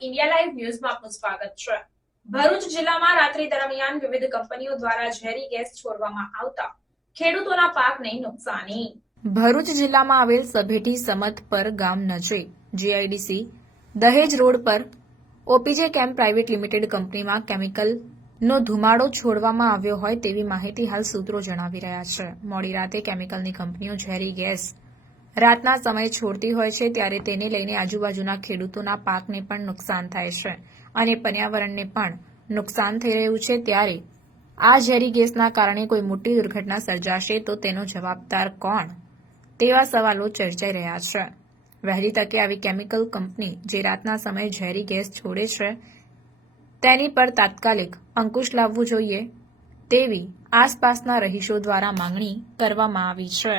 India live ન્યૂઝમાં આપનું સ્વાગત છે। ભરૂચ જિલ્લામાં રાત્રિ દરમિયાન વિવિધ કંપનીઓ દ્વારા ઝેરી ગેસ છોડવામાં આવતા ખેડૂતોના પાકને નુકસાની। ભરૂચ જિલ્લામાં આવેલ સભેટી સમતપર ગામ નજીક જીઆઈડીસી દહેજ રોડ પર ઓપીજે કેમ પ્રાઇવેટ લિમિટેડ કંપનીમાં કેમિકલનો ધુમાડો છોડવામાં આવ્યો હોય તેવી માહિતી હાલ સૂત્રો જણાવી રહ્યા છે। મોડી રાતે કેમિકલની કંપનીઓ ઝેરી ગેસ રાતના સમયે છોડતી હોય છે ત્યારે તેને લઈને આજુબાજુના ખેડૂતોના પાકને પણ નુકસાન થાય છે અને પર્યાવરણને પણ નુકસાન થઈ રહ્યું છે। ત્યારે આ ઝેરી ગેસના કારણે કોઈ મોટી દુર્ઘટના સર્જાશે તો તેનો જવાબદાર કોણ તેવા સવાલો ચર્ચાઈ રહ્યા છે। વહેલી તકે આવી કેમિકલ કંપની જે રાતના સમયે ઝેરી ગેસ છોડે છે તેની પર તાત્કાલિક અંકુશ લાવવું જોઈએ તેવી આસપાસના રહીશો દ્વારા માંગણી કરવામાં આવી છે।